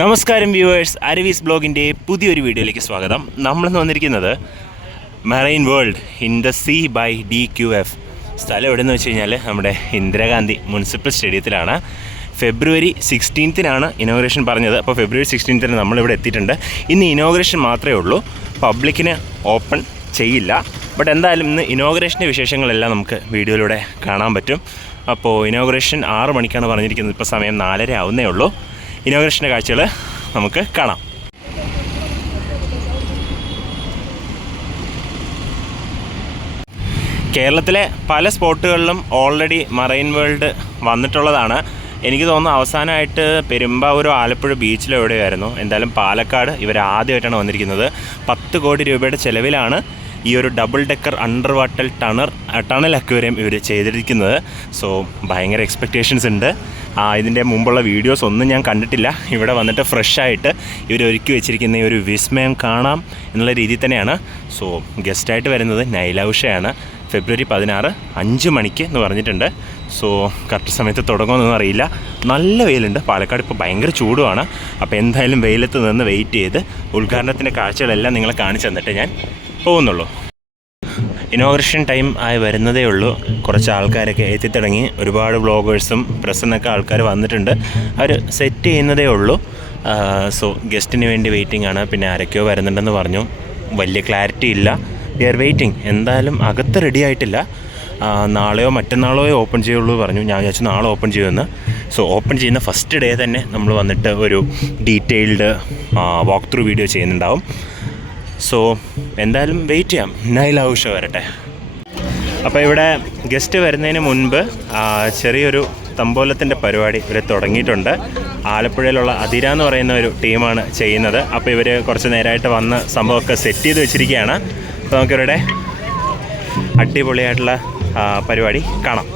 നമസ്കാരം വ്യൂവേഴ്സ്, അരവീസ് ബ്ലോഗിൻ്റെ പുതിയൊരു വീഡിയോയിലേക്ക് സ്വാഗതം. നമ്മളിന്ന് വന്നിരിക്കുന്നത് marine world in the sea by DQF. സ്ഥലം എവിടെയെന്ന് വെച്ച് കഴിഞ്ഞാൽ നമ്മുടെ ഇന്ദിരാഗാന്ധി മുനിസിപ്പൽ സ്റ്റേഡിയത്തിലാണ്. ഫെബ്രുവരി 16 ഇനോഗ്രേഷൻ പറഞ്ഞത്. അപ്പോൾ ഫെബ്രുവരി 16 നമ്മളിവിടെ എത്തിയിട്ടുണ്ട്. ഇന്ന് ഇനോഗ്രേഷൻ മാത്രമേ ഉള്ളൂ, പബ്ലിക്കിന് ഓപ്പൺ ചെയ്യില്ല. ബട്ട് എന്തായാലും ഇന്ന് ഇനോഗ്രേഷൻ്റെ വിശേഷങ്ങളെല്ലാം നമുക്ക് വീഡിയോയിലൂടെ കാണാൻ പറ്റും. അപ്പോൾ ഇനോഗ്രേഷൻ 6 മണിക്കാണ് പറഞ്ഞിരിക്കുന്നത്. ഇപ്പോൾ സമയം 4:30 ആവുന്നേ ഉള്ളൂ. ഇനോഗ്രേഷൻ്റെ കാഴ്ചകൾ നമുക്ക് കാണാം. കേരളത്തിലെ പല സ്പോട്ടുകളിലും ഓൾറെഡി മറൈൻ വേൾഡ് വന്നിട്ടുള്ളതാണ്. എനിക്ക് തോന്നുന്നു അവസാനമായിട്ട് പെരുമ്പാവൂരോ ആലപ്പുഴ ബീച്ചിലോ എവിടെയായിരുന്നു. എന്തായാലും പാലക്കാട് ഇവർ ആദ്യമായിട്ടാണ് വന്നിരിക്കുന്നത്. 10 കോടി രൂപയുടെ ചിലവിലാണ് ഈ ഒരു double decker under water tunnel aquarium ഇവർ ചെയ്തിരിക്കുന്നത്. സോ ഭയങ്കര എക്സ്പെക്റ്റേഷൻസ് ഉണ്ട്. ഇതിൻ്റെ മുമ്പുള്ള വീഡിയോസ് ഒന്നും ഞാൻ കണ്ടിട്ടില്ല. ഇവിടെ വന്നിട്ട് ഫ്രഷായിട്ട് ഇവർ ഒരുക്കി വെച്ചിരിക്കുന്ന ഈ ഒരു വിസ്മയം കാണാം എന്നുള്ള രീതിയിൽ തന്നെയാണ്. സോ ഗസ്റ്റായിട്ട് വരുന്നത് നൈല ഉഷയാണ്. ഫെബ്രുവരി 16 5 മണിക്ക് എന്ന് പറഞ്ഞിട്ടുണ്ട്. സോ കറക്റ്റ് സമയത്ത് തുടങ്ങുമെന്നൊന്നും അറിയില്ല. നല്ല വെയിലുണ്ട്. പാലക്കാട് ഇപ്പോൾ ഭയങ്കര ചൂടുമാണ്. അപ്പോൾ എന്തായാലും വെയിലത്ത് നിന്ന് വെയിറ്റ് ചെയ്ത് ഉദ്ഘാടനത്തിൻ്റെ കാഴ്ചകളെല്ലാം നിങ്ങളെ കാണിച്ചു തന്നിട്ട് ഞാൻ പോകുന്നുള്ളൂ. ഇനോഗ്രേഷൻ ടൈം ആയി വരുന്നതേ ഉള്ളൂ. കുറച്ച് ആൾക്കാരൊക്കെ എത്തിത്തുടങ്ങി. ഒരുപാട് വ്ളോഗേഴ്സും പ്രസ്സിന്നൊക്കെ ആൾക്കാർ വന്നിട്ടുണ്ട്. അവർ സെറ്റ് ചെയ്യുന്നതേ ഉള്ളൂ. സോ ഗസ്റ്റിന് വേണ്ടി വെയിറ്റിംഗ് ആണ്. പിന്നെ ആരൊക്കെയോ വരുന്നുണ്ടെന്ന് പറഞ്ഞു. വലിയ ക്ലാരിറ്റി ഇല്ല. We are waiting. എന്തായാലും അകത്ത് റെഡി ആയിട്ടില്ല. നാളെയോ മറ്റന്നാളോ ഓപ്പൺ ചെയ്യുള്ളൂ പറഞ്ഞു. ഞാൻ വിചാരിച്ചു നാളെ ഓപ്പൺ ചെയ്യുമെന്ന്. സോ ഓപ്പൺ ചെയ്യുന്ന ഫസ്റ്റ് ഡേ തന്നെ നമ്മൾ വന്നിട്ട് ഒരു ഡീറ്റെയിൽഡ് വാക്ക് ത്രൂ വീഡിയോ ചെയ്യുന്നുണ്ടാവും. സോ എന്തായാലും വെയിറ്റ് ചെയ്യാം. നൈല ഉഷ വരട്ടെ. അപ്പോൾ ഇവിടെ ഗസ്റ്റ് വരുന്നതിന് മുൻപ് ചെറിയൊരു തമ്പോലത്തിൻ്റെ പരിപാടി ഇവർ തുടങ്ങിയിട്ടുണ്ട്. ആലപ്പുഴയിലുള്ള അതിര എന്ന് പറയുന്ന ഒരു ടീമാണ് ചെയ്യുന്നത്. അപ്പോൾ ഇവർ കുറച്ച് നേരമായിട്ട് വന്ന് സംഭവമൊക്കെ സെറ്റ് ചെയ്ത് വെച്ചിരിക്കുകയാണ്. അപ്പോൾ നമുക്കിവരുടെ അടിപൊളിയായിട്ടുള്ള പരിപാടി കാണാം.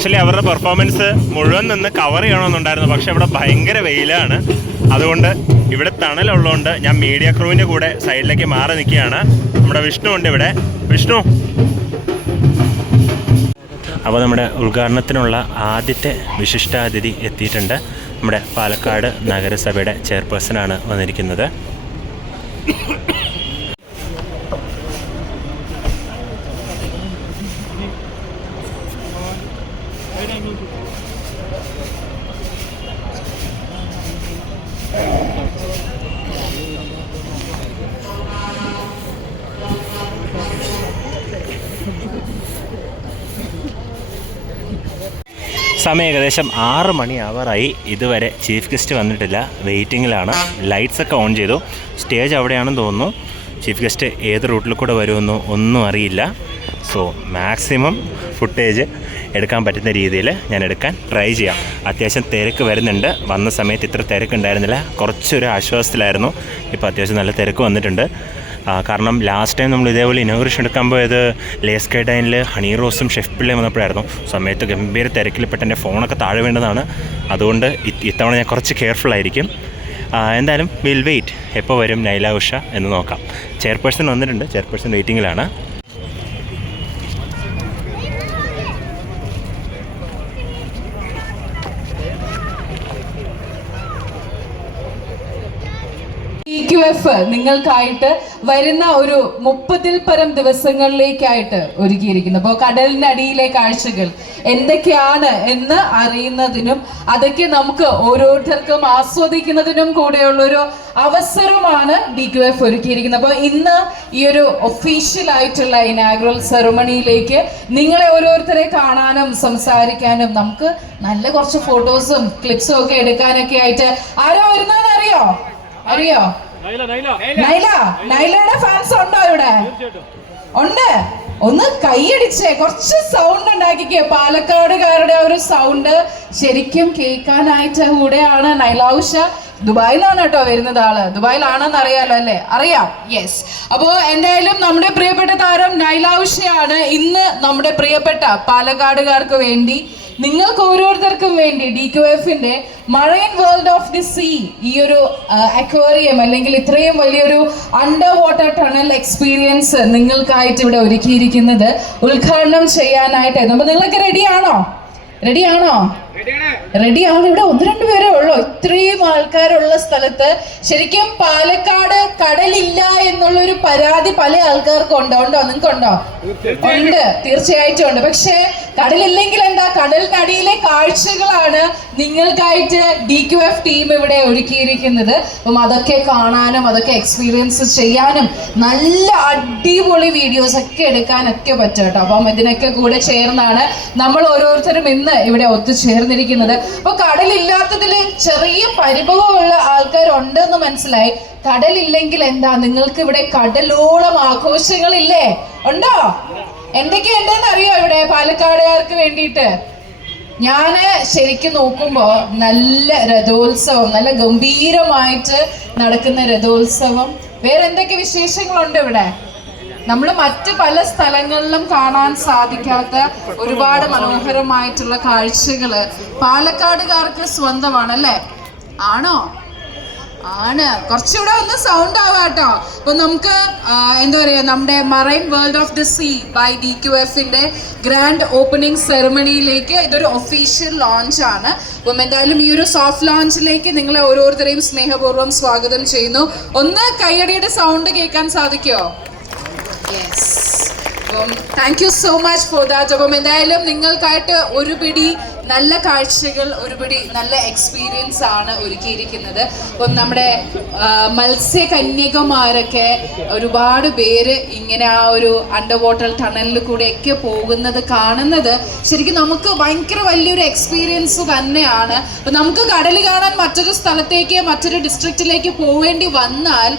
ആക്ച്വലി അവരുടെ പെർഫോമൻസ് മുഴുവൻ നിന്ന് കവർ ചെയ്യണമെന്നുണ്ടായിരുന്നു, പക്ഷെ ഇവിടെ ഭയങ്കര വെയിലാണ്. അതുകൊണ്ട് ഇവിടെ തണലുള്ളതുകൊണ്ട് ഞാൻ മീഡിയ ക്രൂവിൻ്റെ കൂടെ സൈഡിലേക്ക് മാറി നിൽക്കുകയാണ്. നമ്മുടെ വിഷ്ണു ഉണ്ട് ഇവിടെ. വിഷ്ണു, അപ്പോൾ നമ്മുടെ ഉദ്ഘാടനത്തിനുള്ള ആദ്യത്തെ വിശിഷ്ടാതിഥി എത്തിയിട്ടുണ്ട്. നമ്മുടെ പാലക്കാട് നഗരസഭയുടെ ചെയർപേഴ്സണാണ് വന്നിരിക്കുന്നത്. സമയം ഏകദേശം 6 മണി ആവാറായി. ഇതുവരെ ചീഫ് ഗസ്റ്റ് വന്നിട്ടില്ല, വെയിറ്റിങ്ങിലാണ്. ലൈറ്റ്സൊക്കെ ഓൺ ചെയ്തു. സ്റ്റേജ് അവിടെയാണെന്ന് തോന്നുന്നു. ചീഫ് ഗസ്റ്റ് ഏത് റൂട്ടിൽ കൂടെ വരുമെന്നോ ഒന്നും അറിയില്ല. സോ മാക്സിമം ഫുട്ടേജ് എടുക്കാൻ പറ്റുന്ന രീതിയിൽ ഞാൻ എടുക്കാൻ ട്രൈ ചെയ്യാം. അത്യാവശ്യം തിരക്ക് വരുന്നുണ്ട്. വന്ന സമയത്ത് ഇത്ര തിരക്കുണ്ടായിരുന്നില്ല, കുറച്ചൊരു ആശ്വാസത്തിലായിരുന്നു. ഇപ്പോൾ അത്യാവശ്യം നല്ല തിരക്ക് വന്നിട്ടുണ്ട്. കാരണം ലാസ്റ്റ് ടൈം നമ്മൾ ഇതേപോലെ ഇനോഗ്രേഷൻ എടുക്കാൻ പോയത് ലേസ് കൈഡൈനിൽ ഹണി റോസും ഷെഫ് പിള്ളയും വന്നപ്പോഴായിരുന്നു. സമയത്ത് ഗംഭീര തിരക്കിൽപ്പെട്ട് എൻ്റെ ഫോണൊക്കെ താഴെ വേണ്ടതാണ്. അതുകൊണ്ട് ഇത്തവണ ഞാൻ കുറച്ച് കെയർഫുൾ ആയിരിക്കും. എന്തായാലും വിൽ വെയിറ്റ്, എപ്പോൾ വരും നൈല ഉഷ എന്ന് നോക്കാം. ചെയർപേഴ്സൺ വന്നിട്ടുണ്ട്, ചെയർപേഴ്സൺ വെയിറ്റിങ്ങിലാണ്. നിങ്ങൾക്കായിട്ട് വരുന്ന ഒരു 30-ൽ പരം ദിവസങ്ങളിലേക്കായിട്ട് ഒരുക്കിയിരിക്കുന്നു. അപ്പോൾ കടലിന്റെ അടിയിലെ കാഴ്ചകൾ എന്തൊക്കെയാണ് എന്ന് അറിയുന്നതിനും അതൊക്കെ നമുക്ക് ഓരോരുത്തർക്കും ആസ്വദിക്കുന്നതിനും കൂടെയുള്ളൊരു അവസരമാണ് DQF ഒരുക്കിയിരിക്കുന്നത്. അപ്പോൾ ഇന്ന് ഈ ഒരു ഒഫീഷ്യൽ ആയിട്ടുള്ള ഇനാഗുറൽ സെറമണിയിലേക്ക് നിങ്ങളെ ഓരോരുത്തരെ കാണാനും സംസാരിക്കാനും നമുക്ക് നല്ല കുറച്ച് ഫോട്ടോസും ക്ലിപ്സും ഒക്കെ എടുക്കാനൊക്കെ ആയിട്ട് ആരോ വരുന്നതെന്ന് അറിയോ? നൈലയുടെ ഫാൻസ് ഉണ്ടോ ഇവിടെ? ഉണ്ട്. ഒന്ന് കൈയടിച്ചേ, കുറച്ച് സൗണ്ട് ഉണ്ടാക്കിക്കേ. പാലക്കാടുകാരുടെ ഒരു സൗണ്ട് ശരിക്കും കേൾക്കാനായിട്ട് കൂടെയാണ് നൈല ഉഷ. ദുബായിലാണ് കേട്ടോ വരുന്നത്. ആള് ദുബായിലാണെന്ന് അറിയാലോ അല്ലേ? അറിയാം. യെസ്. അപ്പോ എന്തായാലും നമ്മുടെ പ്രിയപ്പെട്ട താരം നൈല ഉഷയാണ് ഇന്ന് നമ്മുടെ പ്രിയപ്പെട്ട പാലക്കാടുകാർക്ക് വേണ്ടി, നിങ്ങൾക്ക് ഓരോരുത്തർക്കും വേണ്ടി DQFന്റെ marine world of the sea ഈ ഒരു അക്വേറിയം അല്ലെങ്കിൽ ഇത്രയും വലിയൊരു അണ്ടർ വാട്ടർ ടണൽ എക്സ്പീരിയൻസ് നിങ്ങൾക്കായിട്ട് ഇവിടെ ഒരുക്കിയിരിക്കുന്നത് ഉദ്ഘാടനം ചെയ്യാനായിട്ട്. അപ്പോൾ നിങ്ങളൊക്കെ റെഡിയാണോ? ഇവിടെ 1-2 പേരേ ഉള്ളൂ. ഇത്രയും ആൾക്കാരുള്ള സ്ഥലത്ത് ശരിക്കും പാലക്കാട് കടലില്ല എന്നുള്ളൊരു പരാതി പല ആൾക്കാർക്കും ഉണ്ടോ? നിങ്ങൾക്കുണ്ടോ? ഉണ്ട്, തീർച്ചയായിട്ടും ഉണ്ട്. പക്ഷേ കടലില്ലെങ്കിൽ എന്താ, കടലിനടിയിലെ കാഴ്ചകളാണ് നിങ്ങൾക്കായിട്ട് DQF ടീം ഇവിടെ ഒരുക്കിയിരിക്കുന്നത്. അപ്പം അതൊക്കെ കാണാനും അതൊക്കെ എക്സ്പീരിയൻസ് ചെയ്യാനും നല്ല അടിപൊളി വീഡിയോസ് ഒക്കെ എടുക്കാനൊക്കെ പറ്റും കേട്ടോ. അപ്പം ഇതിനൊക്കെ കൂടെ ചേർന്നാണ് നമ്മൾ ഓരോരുത്തരും ഇന്ന് ഇവിടെ ഒത്തുചേർന്നിരിക്കുന്നത്. അപ്പൊ കടലില്ലാത്തതിൽ ചെറിയ പരിഭവമുള്ള ആൾക്കാരുണ്ടെന്ന് മനസ്സിലായി. കടലില്ലെങ്കിൽ എന്താ, നിങ്ങൾക്ക് ഇവിടെ കടലോളം ആഘോഷങ്ങളില്ലേ? ഉണ്ടോ? എന്തൊക്കെയുണ്ടെന്ന് അറിയോ ഇവിടെ പാലക്കാടുകാർക്ക് വേണ്ടിയിട്ട്? ഞാന് ശരിക്കും നോക്കുമ്പോ നല്ല രഥോത്സവം, നല്ല ഗംഭീരമായിട്ട് നടക്കുന്ന രഥോത്സവം. വേറെ എന്തൊക്കെ വിശേഷങ്ങളുണ്ട് ഇവിടെ? നമ്മൾ മറ്റ് പല സ്ഥലങ്ങളിലും കാണാൻ സാധിക്കാത്ത ഒരുപാട് മനോഹരമായിട്ടുള്ള കാഴ്ചകള് പാലക്കാടുകാർക്ക് സ്വന്തമാണല്ലേ? ആണോ? ആണ്. കുറച്ചുകൂടെ ഒന്ന് സൗണ്ട് ആവാട്ടോ. അപ്പൊ നമുക്ക് എന്താ പറയാ, നമ്മുടെ marine world of the sea by DQFന്റെ ഗ്രാൻഡ് ഓപ്പണിംഗ് സെറമണിയിലേക്ക് ഇതൊരു ഒഫീഷ്യൽ ലോഞ്ച് ആണ്. അപ്പം എന്തായാലും ഈ ഒരു സോഫ്റ്റ് ലോഞ്ചിലേക്ക് നിങ്ങളെ ഓരോരുത്തരെയും സ്നേഹപൂർവ്വം സ്വാഗതം ചെയ്യുന്നു. ഒന്ന് കയ്യടിയുടെ സൗണ്ട് കേൾക്കാൻ സാധിക്കുമോ? യെസ്. അപ്പം thank you so much for that. അപ്പം എന്തായാലും നിങ്ങൾക്കായിട്ട് ഒരു പിടി നല്ല കാഴ്ചകൾ, ഒരുപിടി നല്ല എക്സ്പീരിയൻസ് ആണ് ഒരുക്കിയിരിക്കുന്നത്. അപ്പം നമ്മുടെ മത്സ്യകന്യകമാരൊക്കെ ഒരുപാട് പേര് ഇങ്ങനെ ആ ഒരു അണ്ടർ വാട്ടർ ടണലിൽ കൂടെയൊക്കെ പോകുന്നത് കാണുന്നത് ശരിക്കും നമുക്ക് ഭയങ്കര വലിയൊരു എക്സ്പീരിയൻസ് തന്നെയാണ്. അപ്പം നമുക്ക് കടൽ കാണാൻ മറ്റൊരു സ്ഥലത്തേക്ക്, മറ്റൊരു ഡിസ്ട്രിക്റ്റിലേക്ക് പോവേണ്ടി വന്നാൽ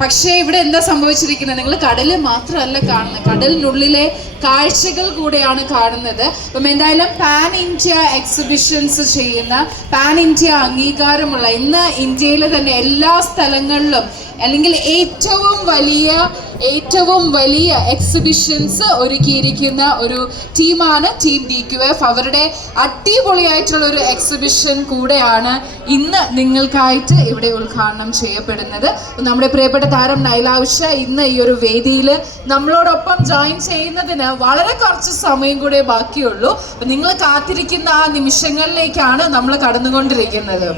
പക്ഷേ ഇവിടെ എന്താ സംഭവിച്ചിരിക്കുന്നത്, നിങ്ങൾ കടൽ മാത്രമല്ല കാണുന്നത്, കടലിനുള്ളിലെ കാഴ്ചകൾ കൂടെയാണ് കാണുന്നത്. അപ്പം എന്തായാലും പാൻ ഇന്ത്യ എക്സിബിഷൻസ് ചെയ്യുന്ന, പാൻ ഇന്ത്യ അംഗീകാരമുള്ള, ഇന്ന് ഇന്ത്യയിലെ തന്നെ എല്ലാ സ്ഥലങ്ങളിലും അല്ലെങ്കിൽ ഏറ്റവും വലിയ എക്സിബിഷൻസ് ഒരുക്കിയിരിക്കുന്ന ഒരു ടീമാണ് ടീം DQF. അവരുടെ അടിപൊളിയായിട്ടുള്ള ഒരു എക്സിബിഷൻ കൂടെയാണ് ഇന്ന് നിങ്ങൾക്കായിട്ട് ഇവിടെ ഉദ്ഘാടനം ചെയ്യപ്പെടുന്നത്. നമ്മുടെ പ്രിയപ്പെട്ട താരം നൈല ഉഷ ഇന്ന് ഈ ഒരു വേദിയിൽ നമ്മളോടൊപ്പം ജോയിൻ ചെയ്യുന്നതിന് വളരെ കുറച്ച് സമയം കൂടെ ബാക്കിയുള്ളൂ. നിങ്ങൾ കാത്തിരിക്കുന്ന ആ നിമിഷങ്ങളിലേക്കാണ് നമ്മൾ കടന്നുകൊണ്ടിരിക്കുന്നത്.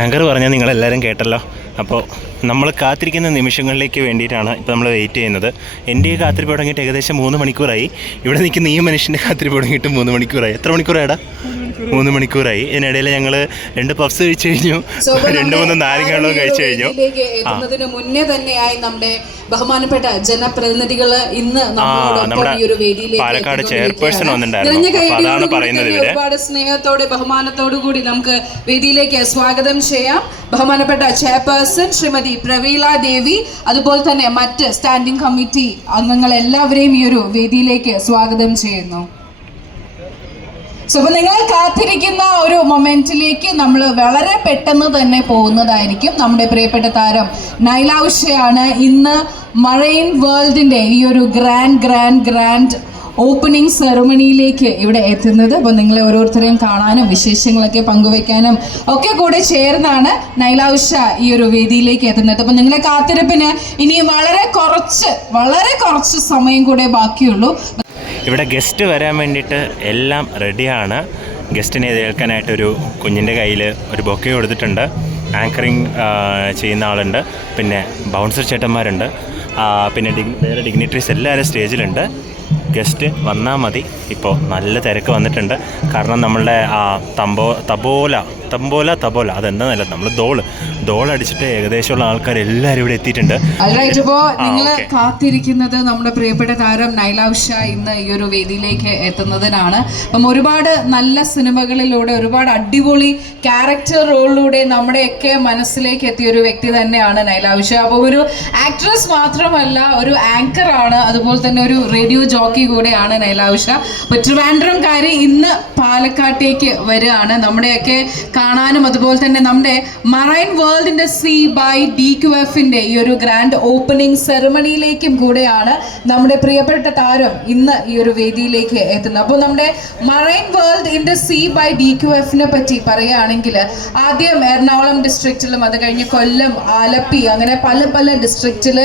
ആങ്കർ പറഞ്ഞാൽ നിങ്ങളെല്ലാവരും കേട്ടല്ലോ. അപ്പോൾ നമ്മൾ കാത്തിരിക്കുന്ന നിമിഷങ്ങളിലേക്ക് വേണ്ടിയിട്ടാണ് ഇപ്പോൾ നമ്മൾ വെയിറ്റ് ചെയ്യുന്നത്. എൻ്റെ കാത്തിരിപ്പ് തുടങ്ങിയിട്ട് ഏകദേശം 3 മണിക്കൂറായി. ഇവിടെ നിൽക്കുന്ന ഈ മനുഷ്യൻ്റെ കാത്തിരിപ്പ് തുടങ്ങിയിട്ട് 3 മണിക്കൂറായി. എത്ര മണിക്കൂറായിടാ? 3 മണിക്കൂറായി. ഇതിനിടയിൽ ഞങ്ങൾ 2 പഫ്സ് കഴിച്ചു കഴിഞ്ഞു, 2-3 നാരങ്ങകളും കഴിച്ചു കഴിഞ്ഞു. എത്തുന്നതിന് മുന്നേ തന്നെയായി നമ്മുടെ ബഹുമാനപ്പെട്ട ജനപ്രതിനിധികൾ ഇന്ന് നമ്മുടെ പാലക്കാട് ചെയർപേഴ്സൺ വന്നിട്ടുണ്ടായിരുന്നു. ഒരുപാട് സ്നേഹത്തോടെ ബഹുമാനത്തോടു കൂടി നമുക്ക് വേദിയിലേക്ക് സ്വാഗതം ചെയ്യാം. ബഹുമാനപ്പെട്ട ചെയർപേഴ്സൺ ശ്രീമതി പ്രവീള ദേവി, അതുപോലെ തന്നെ മറ്റ് സ്റ്റാൻഡിംഗ് കമ്മിറ്റി അംഗങ്ങൾ എല്ലാവരെയും ഈ ഒരു വേദിയിലേക്ക് സ്വാഗതം ചെയ്യുന്നു. സോ അപ്പോൾ നിങ്ങൾ കാത്തിരിക്കുന്ന ഒരു മൊമെന്റിലേക്ക് നമ്മൾ വളരെ പെട്ടെന്ന് തന്നെ പോകുന്നതായിരിക്കും. നമ്മുടെ പ്രിയപ്പെട്ട താരം നൈല ഉഷയാണ് ഇന്ന് മറൈൻ വേൾഡിന്റെ ഈ ഒരു ഗ്രാൻഡ് ഓപ്പണിംഗ് സെറമണിയിലേക്ക് ഇവിടെ എത്തുന്നത്. അപ്പോൾ നിങ്ങളെ ഓരോരുത്തരെയും കാണാനും വിശേഷങ്ങളൊക്കെ പങ്കുവെക്കാനും ഒക്കെ കൂടെ ചേർന്നാണ് നൈല ഉഷ ഈ ഒരു വേദിയിലേക്ക് എത്തുന്നത്. അപ്പോൾ നിങ്ങളെ കാത്തിരിപ്പിന് ഇനി വളരെ കുറച്ച് സമയം കൂടെ ബാക്കിയുള്ളൂ. ഇവിടെ ഗസ്റ്റ് വരാൻ വേണ്ടിയിട്ട് എല്ലാം റെഡിയാണ്. ഗസ്റ്റിനെ എതിർക്കാനായിട്ടൊരു കുഞ്ഞിൻ്റെ കയ്യിൽ ഒരു ബൊക്കെ കൊടുത്തിട്ടുണ്ട്. ആങ്കറിങ് ചെയ്യുന്ന ആളുണ്ട്, പിന്നെ ബൗൺസർ ചേട്ടന്മാരുണ്ട്, പിന്നെ വേറെ ഡിഗ്നിറ്ററീസ് എല്ലാവരും സ്റ്റേജിലുണ്ട്. ഗസ്റ്റ് വന്നാൽ മതി. ഇപ്പോൾ നല്ല തിരക്ക് വന്നിട്ടുണ്ട്. കാരണം നമ്മളുടെ തബോല അതെന്താന്നല്ല, നമ്മൾ ദോളടിച്ചിട്ട് ഏകദേശമുള്ള ആൾക്കാർ എല്ലാവരും ഇവിടെ എത്തിയിട്ടുണ്ട്. ഇപ്പോൾ നിങ്ങൾ കാത്തിരിക്കുന്നത് നമ്മുടെ പ്രിയപ്പെട്ട താരം നൈല ഉഷ ഇന്ന് ഈ ഒരു വേദിയിലേക്ക് എത്തുന്നതിനാണ്. അപ്പം ഒരുപാട് നല്ല സിനിമകളിലൂടെ, ഒരുപാട് അടിപൊളി ക്യാരക്ടർ റോളിലൂടെ നമ്മുടെയൊക്കെ മനസ്സിലേക്ക് എത്തിയ ഒരു വ്യക്തി തന്നെയാണ് നൈല ഉഷ. അപ്പോൾ ഒരു ആക്ട്രസ് മാത്രമല്ല, ഒരു ആങ്കറാണ്, അതുപോലെ തന്നെ ഒരു റേഡിയോ ജോക്കി കൂടെയാണ് നൈല ഉഷ. അപ്പോൾ ട്രിവാൻഡ്രംകാരി ഇന്ന് പാലക്കാട്ടേക്ക് വരികയാണ് നമ്മുടെയൊക്കെ കാണാനും, അതുപോലെ തന്നെ നമ്മുടെ മറൈൻ വേൾഡിന്റെ DQFന്റെ ഈ ഒരു ഗ്രാൻഡ് ഓപ്പണിംഗ് സെറമണിയിലേക്കും കൂടെയാണ് നമ്മുടെ പ്രിയപ്പെട്ട താരം ഇന്ന് ഈ ഒരു വേദിയിലേക്ക് എത്തുന്നത്. അപ്പോൾ നമ്മുടെ marine world in the sea by DQFനെ പറ്റി പറയുകയാണെങ്കിൽ ആദ്യം എറണാകുളം ഡിസ്ട്രിക്റ്റിലും, അത് കഴിഞ്ഞ് കൊല്ലം, ആലപ്പി, അങ്ങനെ പല ഡിസ്ട്രിക്റ്റിൽ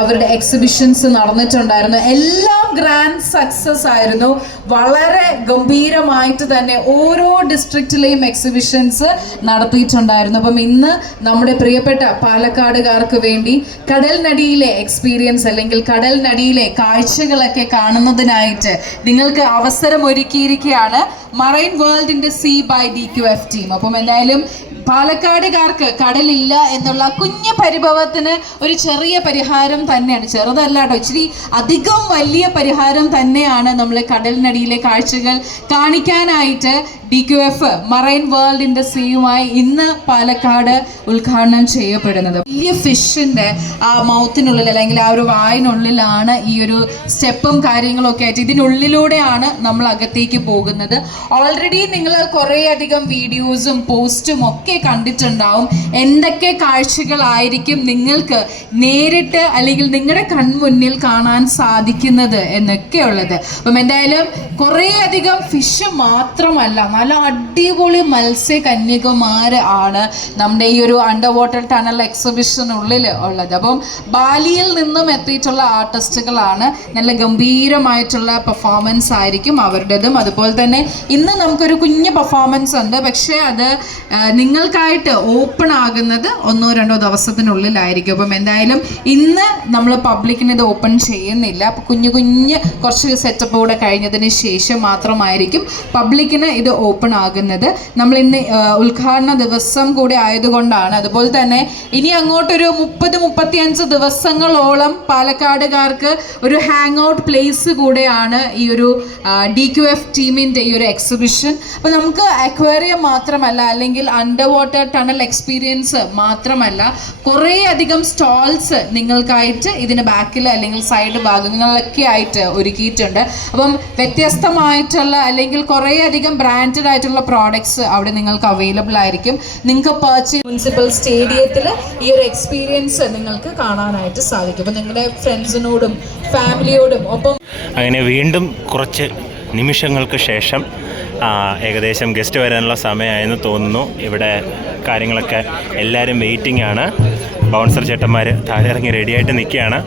അവരുടെ എക്സിബിഷൻസ് നടന്നിട്ടുണ്ടായിരുന്നു. എല്ലാം ഗ്രാൻഡ് സക്സസ് ആയിരുന്നു. വളരെ ഗംഭീരമായിട്ട് തന്നെ ഓരോ ഡിസ്ട്രിക്റ്റിലെയും എക്സിബിഷൻസ് നടത്തിയിട്ടുണ്ടായിരുന്നു. അപ്പം ഇന്ന് നമ്മുടെ പ്രിയപ്പെട്ട പാലക്കാടുകാർക്ക് വേണ്ടി കടൽനടിയിലെ എക്സ്പീരിയൻസ് അല്ലെങ്കിൽ കടൽനടിയിലെ കാഴ്ചകളൊക്കെ കാണുന്നതിനായിട്ട് നിങ്ങൾക്ക് അവസരം ഒരുക്കിയിരിക്കുകയാണ് മറൈൻ വേൾഡിന്റെ സീ ബൈ DQF ടീം. അപ്പം എന്തായാലും പാലക്കാടുകാർക്ക് കടലില്ല എന്നുള്ള കുഞ്ഞു പരിഭവത്തിന് ഒരു ചെറിയ പരിഹാരം തന്നെയാണ്, ചെറുതല്ല കേട്ടോ, ഇച്ചിരി അധികം വലിയ പരിഹാരം തന്നെയാണ് നമ്മൾ കടലിനടിയിലെ കാഴ്ചകൾ കാണിക്കാനായിട്ട് DQF മറൈൻ വേൾഡിന്റെ സീയുമായി ഇന്ന് പാലക്കാട് ഉദ്ഘാടനം ചെയ്യപ്പെടുന്നത്. വലിയ ഫിഷിന്റെ ആ മൗത്തിനുള്ളിൽ അല്ലെങ്കിൽ ആ ഒരു വായിനുള്ളിലാണ് ഈ ഒരു സ്റ്റെപ്പും കാര്യങ്ങളൊക്കെ ആയിട്ട് ഇതിനുള്ളിലൂടെയാണ് നമ്മൾ അകത്തേക്ക് പോകുന്നത്. ഓൾറെഡി നിങ്ങൾ കുറേ അധികം വീഡിയോസും പോസ്റ്റും ഒക്കെ കണ്ടിട്ടുണ്ടാവും. എന്തൊക്കെ കാഴ്ചകളായിരിക്കും നിങ്ങൾക്ക് നേരിട്ട് അല്ലെങ്കിൽ നിങ്ങളുടെ കൺമുന്നിൽ കാണാൻ സാധിക്കുന്നത് എന്നൊക്കെ ഉള്ളത്. അപ്പം എന്തായാലും കുറേ അധികം ഫിഷ് മാത്രമല്ല, നല്ല അടിപൊളി മത്സ്യകന്യകമാര് ആണ് നമ്മുടെ ഈ ഒരു അണ്ടർ വാട്ടർ ടണൽ എക്സിബിഷനുള്ളിൽ ഉള്ളത്. അപ്പം ബാലിയിൽ നിന്നും എത്തിയിട്ടുള്ള ആർട്ടിസ്റ്റുകളാണ്. നല്ല ഗംഭീരമായിട്ടുള്ള പെർഫോമൻസ് ആയിരിക്കും അവരുടേതും. അതുപോലെ തന്നെ ഇന്ന് നമുക്കൊരു കുഞ്ഞ് പെർഫോമൻസ് ഉണ്ട്, പക്ഷേ അത് നിങ്ങൾക്കായിട്ട് ഓപ്പൺ ആകുന്നത് 1-2 ദിവസത്തിനുള്ളിലായിരിക്കും. അപ്പം എന്തായാലും ഇന്ന് നമ്മൾ പബ്ലിക്കിന് ഇത് ഓപ്പൺ ചെയ്യുന്നില്ല. അപ്പോൾ കുഞ്ഞു കുറച്ച് സെറ്റപ്പ് കൂടെ കഴിഞ്ഞതിന് ശേഷം മാത്രമായിരിക്കും പബ്ലിക്കിന് ഇത് ഓപ്പൺ ആകുന്നത്. നമ്മൾ ഇന്ന് ഉദ്ഘാടന ദിവസം കൂടി ആയതുകൊണ്ടാണ്. അതുപോലെ തന്നെ ഇനി അങ്ങോട്ടൊരു 30-35 ദിവസങ്ങളോളം പാലക്കാടുകാർക്ക് ഒരു ഹാങ് ഔട്ട് പ്ലേസ് കൂടെയാണ് ഈ ഒരു DQF ടീമിൻ്റെ ഈ ഒരു എക്സിബിഷൻ. അപ്പോൾ നമുക്ക് അക്വേറിയം മാത്രമല്ല, അല്ലെങ്കിൽ അണ്ടർ വാട്ടർ ടണൽ എക്സ്പീരിയൻസ് മാത്രമല്ല കുറേ അധികം സ്റ്റോൾസ് നിങ്ങൾക്കായിട്ട് ഇതിന് ബാക്കിൽ അല്ലെങ്കിൽ സൈഡ് ഭാഗങ്ങളിലൊക്കെ ആയിട്ട് ഒരുക്കിയിട്ടുണ്ട്. അപ്പം വ്യത്യസ്തമായിട്ടുള്ള അല്ലെങ്കിൽ കുറേ അധികം ബ്രാൻഡഡ് ആയിട്ടുള്ള പ്രോഡക്ട്സ് അവിടെ നിങ്ങൾക്ക് അവൈലബിൾ ആയിരിക്കും. നിങ്ങൾക്ക് പർച്ചേസ് മുനിസിപ്പൽ സ്റ്റേഡിയത്തിൽ ഈ ഒരു എക്സ്പീരിയൻസ് നിങ്ങൾക്ക് കാണാനായിട്ട് സാധിക്കും. അപ്പം നിങ്ങളുടെ ഫ്രണ്ട്സിനോടും ഫാമിലിയോടും ഒപ്പം അങ്ങനെ വീണ്ടും കുറച്ച് നിമിഷങ്ങൾക്ക് ശേഷം ഏകദേശം ഗസ്റ്റ് വരാനുള്ള സമയമായെന്ന് തോന്നുന്നു. ഇവിടെ കാര്യങ്ങളൊക്കെ എല്ലാവരും വെയിറ്റിംഗ് ആണ്. ബൗൺസർ ചേട്ടന്മാർ താഴെ ഇറങ്ങി റെഡിയായിട്ട് നിൽക്കുകയാണ്.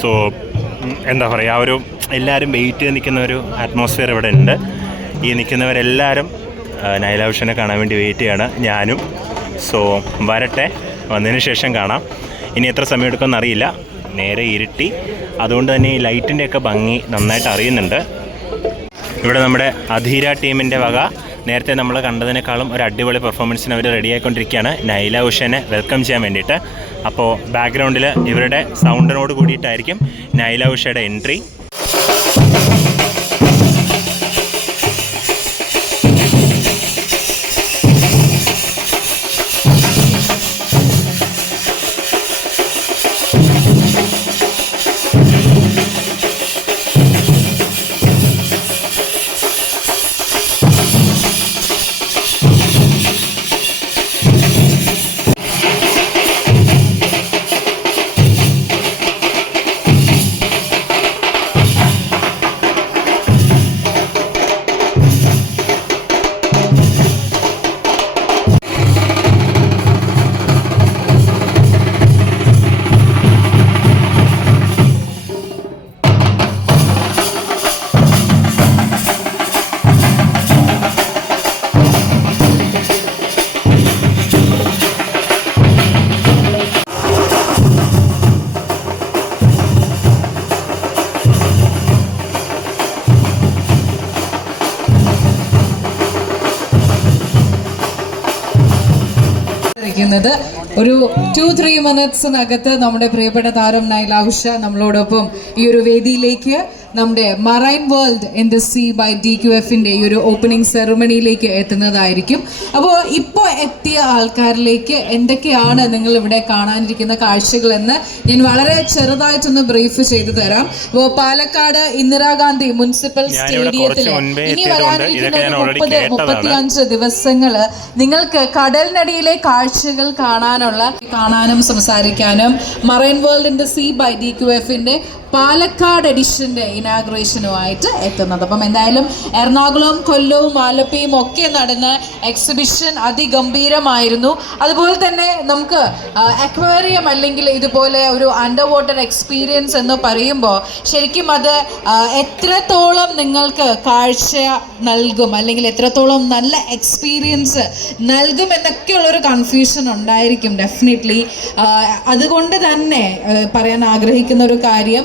സോ എന്താ പറയുക, ആ ഒരു എല്ലാവരും വെയിറ്റ് ചെയ്ത് നിൽക്കുന്ന ഒരു അറ്റ്മോസ്ഫിയർ ഇവിടെ ഉണ്ട്. ഈ നിൽക്കുന്നവരെല്ലാവരും നൈല ഉഷനെ കാണാൻ വേണ്ടി വെയിറ്റ് ചെയ്യാണ്, ഞാനും. സോ വരട്ടെ, വന്നതിന് ശേഷം കാണാം. ഇനി എത്ര സമയം എടുക്കുമെന്ന് അറിയില്ല, നേരെ ഇരുട്ടി. അതുകൊണ്ട് തന്നെ ഈ ലൈറ്റിൻ്റെയൊക്കെ ഭംഗി നന്നായിട്ട് അറിയുന്നുണ്ട്. ഇവിടെ നമ്മുടെ അധീര ടീമിൻ്റെ വക നേരത്തെ നമ്മൾ കണ്ടതിനേക്കാളും ഒരു അടിപൊളി പെർഫോമൻസിന് അവർ റെഡിയായിക്കൊണ്ടിരിക്കുകയാണ് നൈല ഉഷനെ വെൽക്കം ചെയ്യാൻ വേണ്ടിയിട്ട്. അപ്പോൾ ബാക്ക്ഗ്രൗണ്ടിൽ ഇവരുടെ സൗണ്ടിനോട് കൂടിയിട്ടായിരിക്കും നൈല ഉഷയുടെ എൻട്രി. ഒരു 2-3 മിനിറ്റ്സിനകത്ത് നമ്മുടെ പ്രിയപ്പെട്ട താരം നൈല ഉഷ നമ്മളോടൊപ്പം ഈ ഒരു വേദിയിലേക്ക് നമ്മുടെ marine world in the sea by DQFന്റെ ഈ ഒരു ഓപ്പണിംഗ് സെറമണിയിലേക്ക് എത്തുന്നതായിരിക്കും. അപ്പോൾ ഇപ്പോൾ എത്തിയ ആൾക്കാരിലേക്ക് എന്തൊക്കെയാണ് നിങ്ങൾ ഇവിടെ കാണാനിരിക്കുന്ന കാഴ്ചകളെന്ന് ഞാൻ വളരെ ചെറുതായിട്ടൊന്ന് ബ്രീഫ് ചെയ്തു തരാം. അപ്പോൾ പാലക്കാട് ഇന്ദിരാഗാന്ധി മുനിസിപ്പൽ സ്റ്റേഡിയത്തിൽ ഇനി വരാനിരിക്കുന്ന 30-35 ദിവസങ്ങൾ നിങ്ങൾക്ക് കടലിനടിയിലെ കാഴ്ചകൾ കാണാനും സംസാരിക്കാനും marine world in the sea by DQFന്റെ പാലക്കാട് എഡിഷൻ്റെ ഇനാഗ്രേഷനുമായിട്ട് എത്തുന്നത്. അപ്പം എന്തായാലും എറണാകുളം, കൊല്ലവും, ആലപ്പുഴയും ഒക്കെ നടന്ന എക്സിബിഷൻ അതിഗംഭീരമായിരുന്നു. അതുപോലെ തന്നെ നമുക്ക് അക്വേറിയം അല്ലെങ്കിൽ ഇതുപോലെ ഒരു അണ്ടർ വാട്ടർ എക്സ്പീരിയൻസ് എന്ന് പറയുമ്പോൾ ശരിക്കും അത് എത്രത്തോളം നിങ്ങൾക്ക് കാഴ്ച നൽകും അല്ലെങ്കിൽ എത്രത്തോളം നല്ല എക്സ്പീരിയൻസ് നൽകും എന്നൊക്കെയുള്ളൊരു കൺഫ്യൂഷൻ ഉണ്ടായിരിക്കും ഡെഫിനറ്റ്ലി. അതുകൊണ്ട് തന്നെ പറയാൻ ആഗ്രഹിക്കുന്ന ഒരു കാര്യം,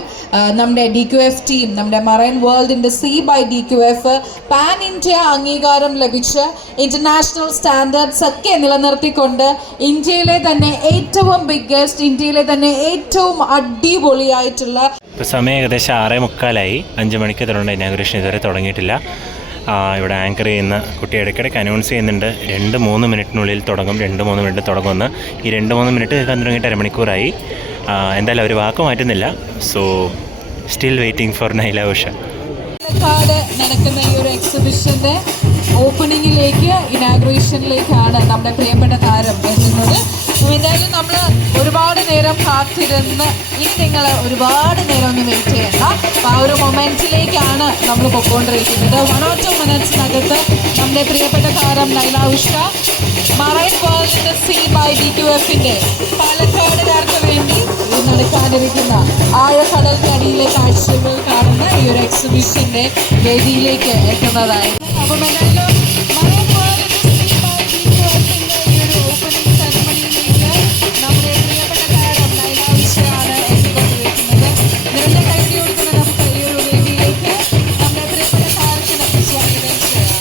നമ്മുടെ DQF ടീം, നമ്മുടെ marine world in the sea by DQF pan India അംഗീകാരം ലഭിച്ച ഇന്റർനാഷണൽ സ്റ്റാൻഡേർഡ്സ് ഒക്കെ നിലനിർത്തിക്കൊണ്ട് ഇന്ത്യയിലെ തന്നെ ഏറ്റവും ബിഗ്ഗസ്റ്റ്, ഇന്ത്യയിലെ തന്നെ ഏറ്റവും അടിപൊളിയായിട്ടുള്ള സമയം ഏകദേശം 6:45, 5 മണിക്ക് തുടങ്ങേണ്ട ഇനാഗുറേഷൻ ഇതുവരെ തുടങ്ങിയിട്ടില്ല. ഇവിടെ ആങ്കർ ചെയ്യുന്ന കുട്ടി ഇടയ്ക്കിടയ്ക്ക് അനൗൺസ് ചെയ്യുന്നുണ്ട് 2-3 മിനിറ്റിനുള്ളിൽ തുടങ്ങും, 2-3 മിനിറ്റ് തുടങ്ങുമെന്ന്. ഈ 2-3 മിനിറ്റ് കേൾക്കാൻ തുടങ്ങിയിട്ട് അരമണിക്കൂറായി. എന്തായാലും അവർ വാക്ക് മാറ്റുന്നില്ല. So still waiting for Nyla Usha. Palakkad നടക്കുന്ന ഈ ഒരു എക്സിബിഷൻ്റെ ഓപ്പണിങ്ങിലേക്ക്, ഇനാഗ്രേഷനിലേക്കാണ് നമ്മുടെ പ്രിയപ്പെട്ട താരം എത്തുന്നത്. എന്തായാലും നമ്മൾ ഒരുപാട് നേരം കാത്തിരുന്ന് ഇനി നിങ്ങൾ ഒരുപാട് നേരം ഒന്ന് വെയിറ്റ് ചെയ്യണ്ട. അപ്പോൾ ആ ഒരു മൊമെൻറ്റിലേക്കാണ് നമ്മൾ പൊയ്ക്കൊണ്ടിരിക്കുന്നത്. 1 or 2 മിനിറ്റ്സിനകത്ത് നമ്മുടെ പ്രിയപ്പെട്ട താരം Nyla Usha marine world in the sea by DQFന്റെ പാലക്കാടുകാർക്ക് വേണ്ടി നടക്കാനിരിക്കുന്ന ആഴക്കടലിനടിയിലെ കാഴ്ചകൾ കാണുന്ന ഈ ഒരു എക്സിബിഷന്റെ വേദിയിലേക്ക് എത്തുന്നതായിരുന്നു. അപ്പം എന്തായാലും marine world in the sea by DQFന്റെ ഈ ഒരു ഓപ്പണിംഗ് സെറമണിയിലേക്ക് നമ്മുടെ പ്രിയപ്പെട്ട താരം നൈല ഉഷയാണ് എത്തിക്കൊണ്ടിരിക്കുന്നത്. നിങ്ങളുടെ കൈ കൊടുക്കുന്ന നമുക്ക് ഈ ഒരു വേദിയിലേക്ക് നമ്മുടെ പ്രിയപ്പെട്ട താരത്തിന് സ്വാഗതം ചെയ്യാം.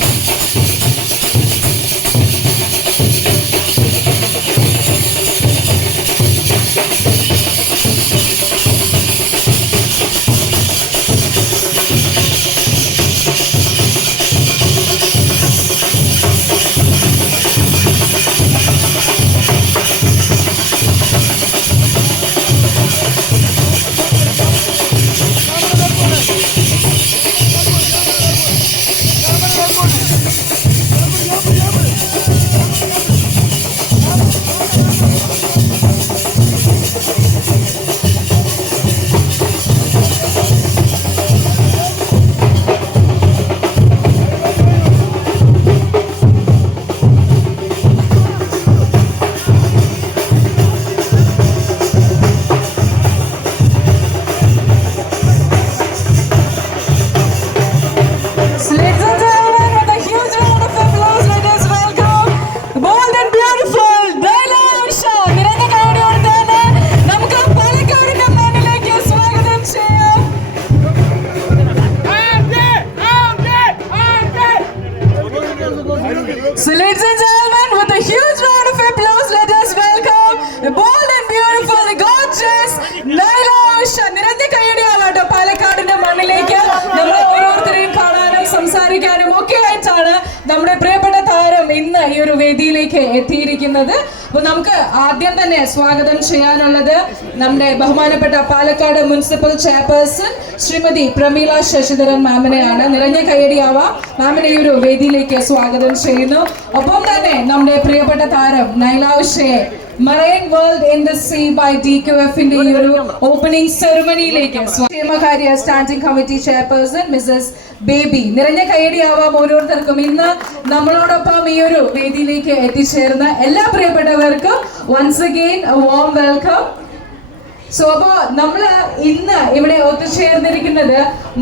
വേദിയിലേക്ക് എത്തിയിരിക്കുന്നത്. അപ്പോൾ നമുക്ക് ആദ്യം തന്നെ സ്വാഗതം ചെയ്യാനുള്ളത് നമ്മുടെ ബഹുമാനപ്പെട്ട പാലക്കാട് മുനിസിപ്പൽ ചെയർപേഴ്സൺ ശ്രീമതി പ്രമീള ശശിധരൻ മാമിനെയാണ്. നിറഞ്ഞ കയ്യടിയാവാം മാമിനെ ഈ ഒരു വേദിയിലേക്ക് സ്വാഗതം ചെയ്യുന്നു. ഒപ്പം തന്നെ നമ്മുടെ പ്രിയപ്പെട്ട താരം നൈല ഉഷയെ marine world in the sea by DQF-ന്റെ ഈ ഒരു ഓപ്പണിംഗ് സെറമണിയിലേക്ക് ക്ഷേമകാര്യ standing committee chairperson Mrs Baby. നിറഞ്ഞ കയ്യടിയാവാം ഓരോരുത്തർക്കും. ഇന്ന് നമ്മളോടൊപ്പം ഈ ഒരു വേദിയിലേക്ക് എത്തിച്ചേർന്ന എല്ലാ പ്രിയപ്പെട്ടവർക്കും once again warm welcome. So അപ്പോൾ നമ്മൾ ഇന്ന് ഇവിടെ ഒത്തുചേർന്നിരിക്കുന്നത്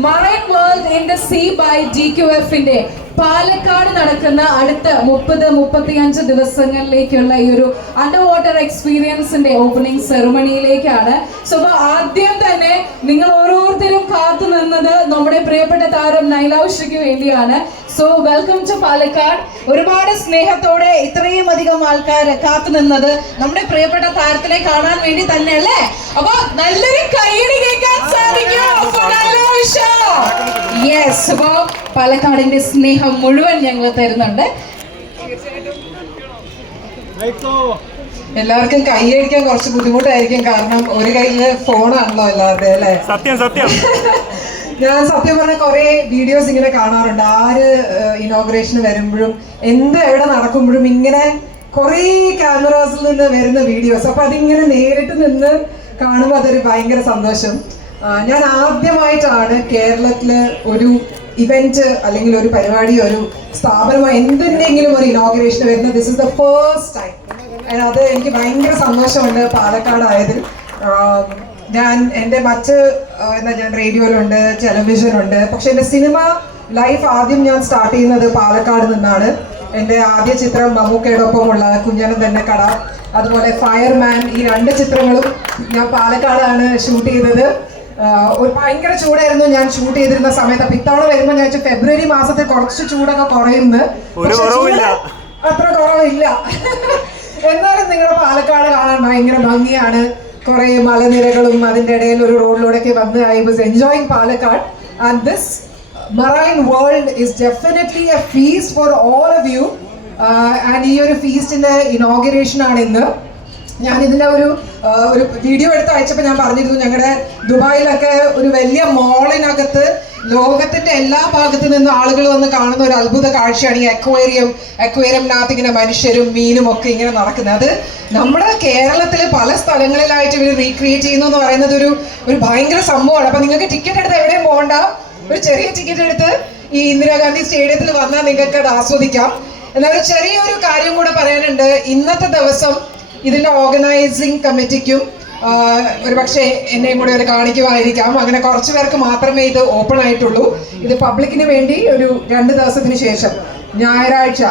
marine world in the sea by DQF-ന്റെ പാലക്കാട് നടക്കുന്ന അടുത്ത 30-35 ദിവസങ്ങളിലേക്കുള്ള ഈ ഒരു അണ്ടർ വാട്ടർ എക്സ്പീരിയൻസിന്റെ ഓപ്പണിംഗ് സെറമണിയിലേക്കാണ്. സോ അപ്പോൾ ആദ്യം തന്നെ നിങ്ങൾ ഓരോരുത്തരും കാത്തു നിന്നത് നമ്മുടെ പ്രിയപ്പെട്ട താരം നൈല ഉഷയ്ക്ക് വേണ്ടിയാണ്. So welcome to Palakkad. ഒരുപാട് സ്നേഹത്തോടെ ഇത്രയും അധികം ആൾക്കാർ കാത്തു നിന്നത് നമ്മുടെ പ്രിയപ്പെട്ട താരത്തിനെ കാണാൻ വേണ്ടി തന്നെയല്ലേ? അപ്പൊ നല്ലൊരു കയ്യടി കേൾക്കാൻ സാധിക്കും. യെസ്, അപ്പൊ പാലക്കാടിന്റെ സ്നേഹം മുഴുവൻ ഞങ്ങൾ തരുന്നുണ്ട്. എല്ലാവർക്കും കൈയടിക്കാൻ കുറച്ച് ബുദ്ധിമുട്ടായിരിക്കും, കാരണം ഒരു കയ്യില് ഫോണാണല്ലോ എല്ലാവരുടെയും, അല്ലേ? സത്യം സത്യം. ഞാൻ സത്യം പറഞ്ഞ കുറെ വീഡിയോസ് ഇങ്ങനെ കാണാറുണ്ട്. ആര് ഇനോഗ്രേഷന് വരുമ്പോഴും എവിടെ നടക്കുമ്പോഴും ഇങ്ങനെ കുറെ ക്യാമറാസിൽ നിന്ന് വരുന്ന വീഡിയോസ്. അപ്പൊ അതിങ്ങനെ നേരിട്ട് നിന്ന് കാണുമ്പോൾ അതൊരു ഭയങ്കര സന്തോഷം. ഞാൻ ആദ്യമായിട്ടാണ് കേരളത്തില് ഒരു ഇവന്റ് അല്ലെങ്കിൽ ഒരു പരിപാടി, ഒരു സ്ഥാപനമോ എന്തിൻ്റെങ്കിലും ഒരു ഇനോഗ്രേഷൻ വരുന്നത്. This is the first time. അത് എനിക്ക് ഭയങ്കര സന്തോഷമുണ്ട് പാലക്കാടായതിൽ. ഞാൻ എൻ്റെ ഞാൻ റേഡിയോയിലുണ്ട്, ടെലിവിഷനുണ്ട്, പക്ഷെ എൻ്റെ സിനിമ ലൈഫ് ആദ്യം ഞാൻ സ്റ്റാർട്ട് ചെയ്യുന്നത് പാലക്കാട് നിന്നാണ്. എൻ്റെ ആദ്യ ചിത്രം മമ്മൂക്കയോടൊപ്പമുള്ള കുഞ്ഞനം തന്നെ കട, അതുപോലെ ഫയർമാൻ, ഈ 2 ചിത്രങ്ങളും ഞാൻ പാലക്കാടാണ് ഷൂട്ട് ചെയ്തത്. ഒരു ഭയങ്കര ചൂടായിരുന്നു ഞാൻ ഷൂട്ട് ചെയ്തിരുന്ന സമയത്ത്. അപ്പൊ ഇത്തവണ വരുമ്പോൾ ഞാൻ വെച്ചാൽ ഫെബ്രുവരി മാസത്തിൽ കുറച്ച് ചൂടൊക്കെ കുറയുന്നു, അത്ര കുറവില്ല. എന്നാലും നിങ്ങളുടെ പാലക്കാട് കാണാൻ ഭയങ്കര ഭംഗിയാണ്. കുറെ മലനിരകളും അതിൻ്റെ ഇടയിൽ ഒരു റോഡിലൂടെയൊക്കെ വന്ന് I was enjoying Palakkad. And this marine world is definitely a feast for all of you. And ഈ ഒരു ഫീസ്റ്റിന്റെ ഇനോഗ്രേഷൻ ആണ് ഇന്ന്. ഞാൻ ഇതിൻ്റെ ഒരു വീഡിയോ എടുത്ത് അയച്ചപ്പോൾ ഞാൻ പറഞ്ഞിരുന്നു, ഞങ്ങളുടെ ദുബായിലൊക്കെ ഒരു വലിയ മോളിനകത്ത് ലോകത്തിന്റെ എല്ലാ ഭാഗത്തു നിന്നും ആളുകൾ വന്ന് കാണുന്ന ഒരു അത്ഭുത കാഴ്ചയാണ് ഈ അക്വേറിയംനകത്ത് ഇങ്ങനെ മനുഷ്യരും മീനും ഒക്കെ ഇങ്ങനെ നടക്കുന്നത്. അത് നമ്മുടെ കേരളത്തിലെ പല സ്ഥലങ്ങളിലായിട്ട് ഇവർ റീക്രിയേറ്റ് ചെയ്യുന്നു എന്ന് പറയുന്നത് ഒരു ഭയങ്കര സംഭവമാണ്. അപ്പൊ നിങ്ങൾക്ക് ടിക്കറ്റ് എടുത്ത് എവിടെയും പോകണ്ട, ഒരു ചെറിയ ടിക്കറ്റ് എടുത്ത് ഈ ഇന്ദിരാഗാന്ധി സ്റ്റേഡിയത്തിൽ വന്നാൽ നിങ്ങൾക്ക് അത് ആസ്വദിക്കാം. എന്നാൽ ഒരു ചെറിയൊരു കാര്യം കൂടെ പറയാനുണ്ട്. ഇന്നത്തെ ദിവസം ഇതിന്റെ ഓർഗനൈസിംഗ് കമ്മിറ്റിക്കും ഒരു പക്ഷേ എന്നെയും കൂടെ ഒരു കാണിക്കുമായിരിക്കാം. അങ്ങനെ കുറച്ച് പേർക്ക് മാത്രമേ ഇത് ഓപ്പൺ ആയിട്ടുള്ളൂ. ഇത് പബ്ലിക്കിന് വേണ്ടി ഒരു 2 ദിവസത്തിന് ശേഷം ഞായറാഴ്ച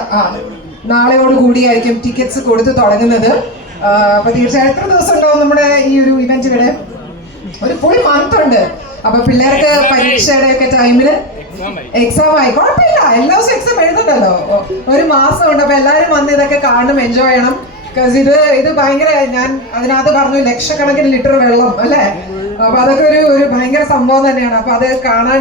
നാളെയോട് കൂടിയായിരിക്കും ടിക്കറ്റ്സ് കൊടുത്ത് തുടങ്ങുന്നത്. അപ്പൊ തീർച്ചയായും എത്ര ദിവസം ഉണ്ടാവും നമ്മുടെ ഈ ഒരു ഇവന്റ്? ഇവിടെ ഒരു ഫുൾ മന്ത് ഉണ്ട്. അപ്പൊ പിള്ളേർക്ക് പരീക്ഷയുടെ ഒക്കെ ടൈമില് എക്സാം ആയി കുഴപ്പമില്ല, എല്ലാ ദിവസവും എക്സാം എഴുതുന്നുണ്ടല്ലോ, ഒരു മാസം ഉണ്ട്. അപ്പൊ എല്ലാവരും വന്ന് ഇതൊക്കെ കാണണം, എൻജോയ് ചെയ്യണം. ഇത് ഭയങ്കര, ഞാൻ അതിനകത്ത് പറഞ്ഞു ലക്ഷക്കണക്കിന് ലിറ്റർ വെള്ളം അല്ലേ? അപ്പൊ അതൊക്കെ ഒരു ഭയങ്കര സംഭവം തന്നെയാണ്. അപ്പൊ അത് കാണാൻ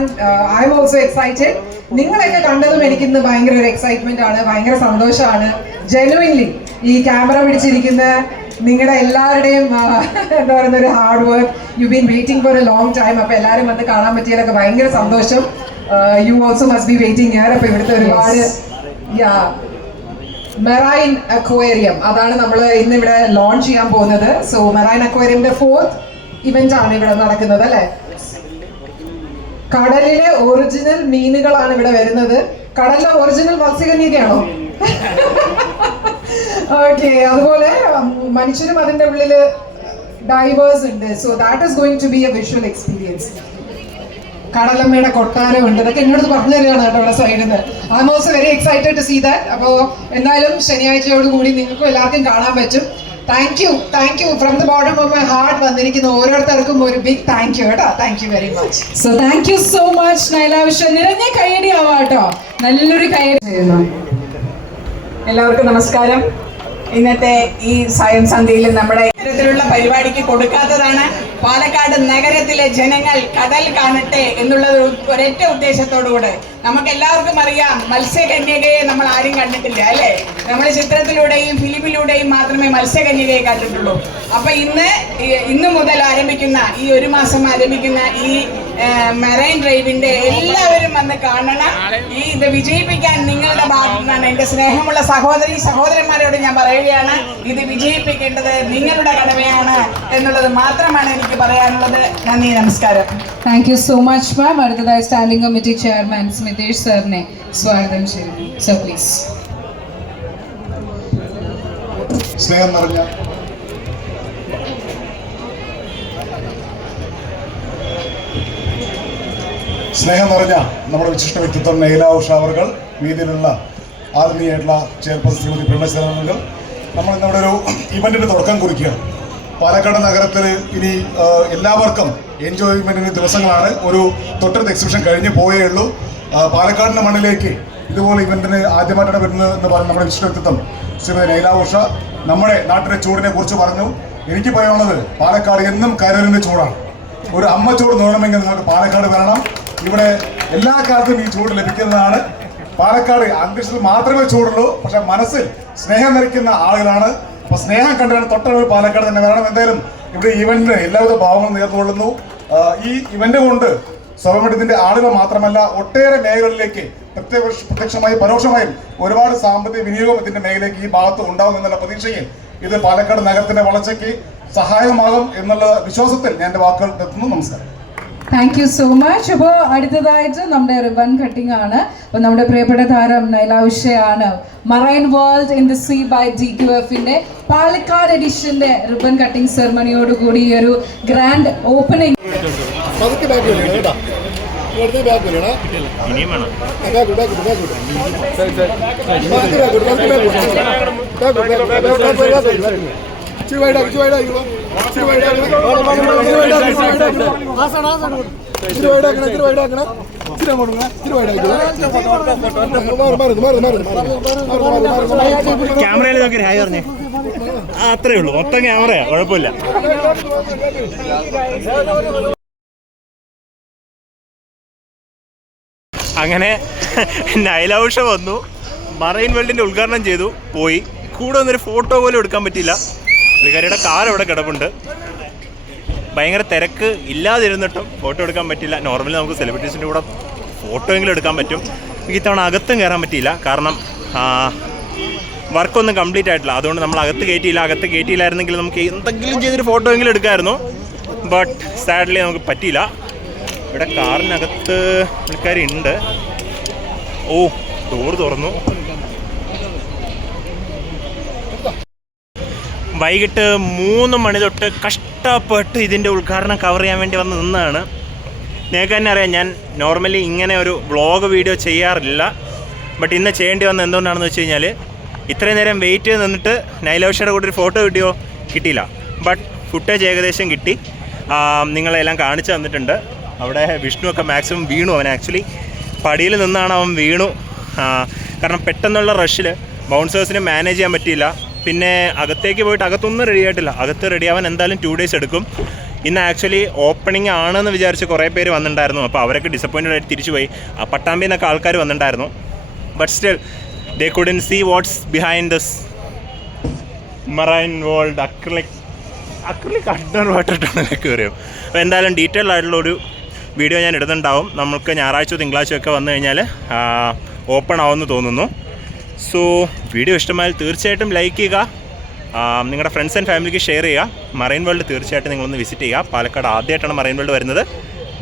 ഐ എം ഓൾസോ എക്സൈറ്റഡ്. നിങ്ങളൊക്കെ കണ്ടതും എനിക്കിന്ന് ഭയങ്കര ഒരു എക്സൈറ്റ്മെന്റ് ആണ്, ഭയങ്കര സന്തോഷമാണ്. ജെനുവിൻലി ഈ ക്യാമറ പിടിച്ചിരിക്കുന്ന നിങ്ങളുടെ എല്ലാവരുടെയും എന്താ പറയുന്ന ഒരു hard work, you been waiting for A long time. അപ്പൊ എല്ലാവരും വന്ന് കാണാൻ പറ്റിയതൊക്കെ ഭയങ്കര സന്തോഷം. You also must be waiting here. അപ്പൊ ഇവിടുത്തെ ഒരുപാട് മെറൈൻ അക്വേറിയം, അതാണ് നമ്മൾ ഇന്ന് ഇവിടെ ലോഞ്ച് ചെയ്യാൻ പോകുന്നത്. സോ മെറൈൻ അക്വേറിയമിന്റെ 4th ഇവന്റ് ആണ് ഇവിടെ നടക്കുന്നത്, അല്ലെ? കടലിലെ ഒറിജിനൽ മീനുകളാണ് ഇവിടെ വരുന്നത്. കടലിലെ ഒറിജിനൽ മത്സ്യകന്യകയാണോ? ഓക്കെ. അതുപോലെ മനുഷ്യരും അതിന്റെ ഉള്ളില് ഡൈവേഴ്സ് ഉണ്ട്. So that is going to be a visual experience. കടലമ്മയുടെ കൊട്ടാരം ഉണ്ട്, അതൊക്കെ എന്നോട് പറഞ്ഞു തരികയാണ് കേട്ടോ ഇവിടെ സൈഡിൽ നിന്ന്. I'm also very excited to see that. അപ്പോൾ എന്തായാലും ശനിയാഴ്ചയോട് കൂടി നിങ്ങൾക്കും എല്ലാവർക്കും കാണാൻ പറ്റും. Thank you from the bottom of my heart. വന്നിരിക്കുന്ന ഓരോരുത്തർക്കും ഒരു ബിഗ് താങ്ക് യു കേട്ടോ. Thank you very much. So thank you so much Naila Usha. നിറഞ്ഞ കയ്യടി ആവാട്ടോ, നല്ലൊരു കയ്യടി ചെയ്യുന്നു. എല്ലാവർക്കും നമസ്കാരം. ഇന്നത്തെ ഈ സായം സന്ധ്യയിൽ നമ്മുടെ ഇത്തരത്തിലുള്ള പരിപാടിക്ക് കൊടുക്കാത്തതാണ്. പാലക്കാട് നഗരത്തിലെ ജനങ്ങൾ കടൽ കാണട്ടെ എന്നുള്ള ഒരൊറ്റ ഉദ്ദേശത്തോടുകൂടെ നമുക്ക് എല്ലാവർക്കും അറിയാം മത്സ്യകന്യകയെ നമ്മൾ ആരും കണ്ടിട്ടില്ല അല്ലേ? നമ്മൾ ചിത്രത്തിലൂടെയും ഫിലിമിലൂടെയും മാത്രമേ മത്സ്യകന്യകയെ കണ്ടിട്ടുള്ളൂ. അപ്പൊ ഇന്ന് മുതൽ ആരംഭിക്കുന്ന ഈ ഒരു മാസം ആരംഭിക്കുന്ന ഈ മറൈൻ ഡ്രൈവിന്റെ എല്ലാവരും വന്ന് കാണണം. ഇത് വിജയിപ്പിക്കാൻ നിങ്ങളുടെ ഭാഗത്തു നിന്നാണ് എൻ്റെ സ്നേഹമുള്ള സഹോദരന്മാരോട് ഞാൻ പറയുകയാണ്, ഇത് വിജയിപ്പിക്കേണ്ടത് നിങ്ങളുടെ കടമയാണ് എന്നുള്ളത് മാത്രമാണ് എനിക്ക് പറയാനുള്ളത്. നന്ദി, നമസ്കാരം. Thank you so much ma'am. അടുത്തതായി സ്റ്റാൻഡിംഗ് കമ്മിറ്റി ചെയർമാൻ സ്മിതേഷ് സാറിനെ സ്വാഗതം ചെയ്യുന്നു. Sir please. സ്നേഹം നിറഞ്ഞ നമ്മുടെ വിശിഷ്ട വ്യക്തിത്വം നൈല ഉഷ അവർകൾ, വേദിയിലുള്ള ആദരണീയായിട്ടുള്ള ചെയർപേഴ്സൺ ശ്രീമതി പ്രേമചന്ദ്രൻ, നമ്മൾ നമ്മുടെ ഒരു ഇവന്റിന് തുടക്കം കുറിക്കുകയാണ്. പാലക്കാട് നഗരത്തിൽ ഇനി എല്ലാവർക്കും എൻജോയ്മെന്റിന് ദിവസങ്ങളാണ്. ഒരു തൊട്ടടുത്ത എക്സിബിഷൻ കഴിഞ്ഞ് പോയേ ഉള്ളൂ. പാലക്കാടിൻ്റെ മണ്ണിലേക്ക് ഇതുപോലെ ഇവന്റിന് ആദ്യമായിട്ടാണ് വരുന്നത് എന്ന് പറഞ്ഞ നമ്മുടെ വിശിഷ്ട വ്യക്തിത്വം ശ്രീമതി നൈല ഉഷ നമ്മുടെ നാട്ടിലെ ചൂടിനെ കുറിച്ച് പറഞ്ഞു. എനിക്ക് പറയാനുള്ളത്, പാലക്കാട് എന്നും കരലിൻ്റെ ചൂടാണ്. ഒരു അമ്മ ചൂട് നോക്കണമെങ്കിൽ നിങ്ങൾക്ക് പാലക്കാട് വരണം. ഇവിടെ എല്ലാ കാലത്തും ഈ ചൂട് ലഭിക്കുന്നതാണ്. പാലക്കാട് അന്തരീക്ഷത്തിൽ മാത്രമേ ചൂടുള്ളൂ, പക്ഷെ മനസ്സിൽ സ്നേഹം നിറയ്ക്കുന്ന ആളുകളാണ്. അപ്പോൾ സ്നേഹം കണ്ടാണ് തൊട്ടടുത്ത് പാലക്കാട് തന്നെ വരണം. എന്തായാലും ഇവിടെ ഇവന്റിന് എല്ലാവിധ ഭാവങ്ങളും നേർന്നുകൊള്ളുന്നു. ഈ ഇവന്റ് കൊണ്ട് സ്വയംഭരണത്തിന്റെ ആളുകൾ മാത്രമല്ല, ഒട്ടേറെ മേഖലകളിലേക്ക് പ്രത്യക്ഷമായും പരോക്ഷമായും ഒരുപാട് സാമ്പത്തിക വിനിയോഗം ഇതിന്റെ മേഖലയ്ക്ക് ഈ ഭാഗത്ത് ഉണ്ടാകും എന്നുള്ള പ്രതീക്ഷയിൽ ഇത് പാലക്കാട് നഗരത്തിന്റെ വളർച്ചയ്ക്ക് സഹായമാകും എന്നുള്ള വിശ്വാസത്തിൽ ഞാൻ എൻ്റെ വാക്കുകൾ എത്തുന്നു. നമസ്കാരം. Thank you so much. അപ്പോൾ അടുത്തതായിട്ട് നമ്മുടെ റിബൺ കട്ടിംഗ് ആണ്. അപ്പോൾ നമ്മുടെ പ്രിയപ്പെട്ട താരം നൈല ഉഷയാണ് marine world in the sea by DQFന്റെ പാലക്കാട് എഡിഷന്റെ റിബൺ കട്ടിംഗ് സെറമണിയോടുകൂടി ഈ ഒരു ഗ്രാൻഡ് ഓപ്പണിംഗ്. ക്യാമറയിൽ നോക്കി ഹായ് പറഞ്ഞേ, അത്രേ ഉള്ളൂ. മൊത്തം ക്യാമറയാ, കുഴപ്പമില്ല. അങ്ങനെ നൈല ഉഷ വന്നു, മറൈൻ വേൾഡിൻ്റെ ഉദ്ഘാടനം ചെയ്തു, പോയി. കൂടെ വന്നൊരു ഫോട്ടോ പോലും എടുക്കാൻ പറ്റില്ല. പുള്ളിക്കാരിയുടെ കാർ ഇവിടെ കിടപ്പുണ്ട്. ഭയങ്കര തിരക്ക് ഇല്ലാതിരുന്നിട്ടും ഫോട്ടോ എടുക്കാൻ പറ്റില്ല. നോർമലി നമുക്ക് സെലിബ്രിറ്റീസിൻ്റെ കൂടെ ഫോട്ടോ എങ്കിലും എടുക്കാൻ പറ്റും. എനിക്ക് ഇത്തവണ അകത്തും കയറാൻ പറ്റിയില്ല, കാരണം വർക്കൊന്നും കംപ്ലീറ്റ് ആയിട്ടില്ല. അതുകൊണ്ട് നമ്മൾ അകത്ത് കയറ്റിയില്ലായിരുന്നെങ്കിൽ നമുക്ക് എന്തെങ്കിലും ചെയ്തൊരു ഫോട്ടോ എങ്കിലും എടുക്കാമായിരുന്നു. ബട്ട് സാഡ്ലി നമുക്ക് പറ്റിയില്ല. ഇവിടെ കാറിനകത്ത് പുള്ളിക്കാരുണ്ട്. ഓ, ഡോർ തുറന്നു. വൈകിട്ട് 3 മണി തൊട്ട് കഷ്ടപ്പെട്ട് ഇതിൻ്റെ ഉദ്ഘാടനം കവർ ചെയ്യാൻ വേണ്ടി വന്ന് നിന്നതാണ്. നിങ്ങൾക്ക് തന്നെ അറിയാം, ഞാൻ നോർമലി ഇങ്ങനെ ഒരു വ്ളോഗ് വീഡിയോ ചെയ്യാറില്ല. ബട്ട് ഇന്ന് ചെയ്യേണ്ടി വന്നത് എന്തുകൊണ്ടാണെന്ന് വെച്ച് കഴിഞ്ഞാൽ, ഇത്രയും നേരം വെയിറ്റ് ചെയ്ത് നിന്നിട്ട് നൈല ഉഷയുടെ കൂടെ ഒരു ഫോട്ടോ വീഡിയോ കിട്ടിയില്ല. ബട്ട് ഫുട്ടേജ് ഏകദേശം കിട്ടി. നിങ്ങളെല്ലാം കാണിച്ചു തന്നിട്ടുണ്ട്. അവിടെ വിഷ്ണുവൊക്കെ മാക്സിമം വീണു. അവൻ ആക്ച്വലി പടിയിൽ നിന്നാണ് അവൻ വീണു. കാരണം പെട്ടെന്നുള്ള റഷിൽ ബൗൺസേഴ്സിനെ മാനേജ് ചെയ്യാൻ പറ്റിയില്ല. പിന്നെ അകത്തേക്ക് പോയിട്ട് അകത്തൊന്നും റെഡി ആയിട്ടില്ല. അകത്ത് റെഡിയാവാൻ എന്തായാലും 2 days എടുക്കും. ഇന്ന് ആക്ച്വലി ഓപ്പണിംഗ് ആണെന്ന് വിചാരിച്ച് കുറേ പേര് വന്നിട്ടുണ്ടായിരുന്നു. അപ്പോൾ അവരൊക്കെ ഡിസപ്പോയിൻറ്റഡ് ആയിട്ട് തിരിച്ചു പോയി. പട്ടാമ്പിയിൽ നിന്നൊക്കെ ആൾക്കാർ വന്നിട്ടുണ്ടായിരുന്നു. But still they couldn't see what's behind this marine world. Acrylic under water ടണലൊക്കെ വരും. അപ്പോൾ എന്തായാലും ഡീറ്റെയിൽ ആയിട്ടുള്ളൊരു വീഡിയോ ഞാൻ ഇടുന്നുണ്ടാവും. നമുക്ക് ഞായറാഴ്ച തിങ്കളാഴ്ചയൊക്കെ വന്നു കഴിഞ്ഞാൽ ഓപ്പൺ ആവുമെന്ന് തോന്നുന്നു. സോ വീഡിയോ ഇഷ്ടമായാൽ തീർച്ചയായിട്ടും ലൈക്ക് ചെയ്യുക, നിങ്ങളുടെ ഫ്രണ്ട്സ് ആൻഡ് ഫാമിലിക്ക് ഷെയർ ചെയ്യുക. മറൈൻ വേൾഡ് തീർച്ചയായിട്ടും നിങ്ങളൊന്ന് വിസിറ്റ് ചെയ്യുക. പാലക്കാട് ആദ്യമായിട്ടാണ് മറൈൻ വേൾഡ് വരുന്നത്.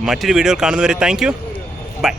മറ്റൊരു വീഡിയോ കാണുന്നവരെ താങ്ക് യു, ബൈ.